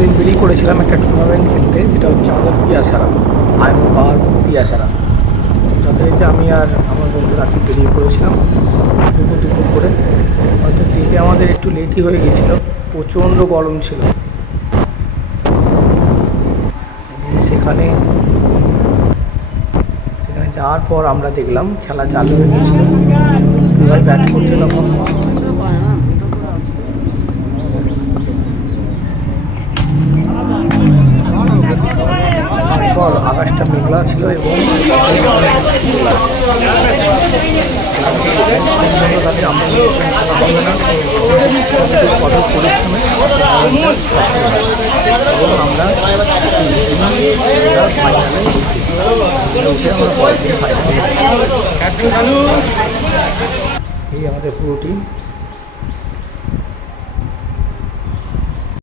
দিন বেরিয়ে পড়েছিলাম একটা টুর্নামেন্ট খেলতে, যেটা হচ্ছে আমাদের পিয়াসারা, আইএমও পাওয়ার পিয়াসারা। যথারীতি আমি আর আমার বন্ধু রাতে বেরিয়ে পড়েছিলাম দুপুর করে। হয়তো যেতে আমাদের একটু লেটই হয়ে গিয়েছিলো, প্রচণ্ড গরম ছিল। সেখানে যাওয়ার পর আমরা দেখলাম খেলা চালু হয়ে গিয়েছিলো। ভাই ব্যাট করছে তখন। তারপর আকাশটা মেঘলা ছিল এবং চলে আসে। তাকে আমরা কঠোর পরিশ্রমে এবং আমরা সেই ফাইনালে উঠে আমরা পরের দিন ফাইনালে এই আমাদের পুরো টিম।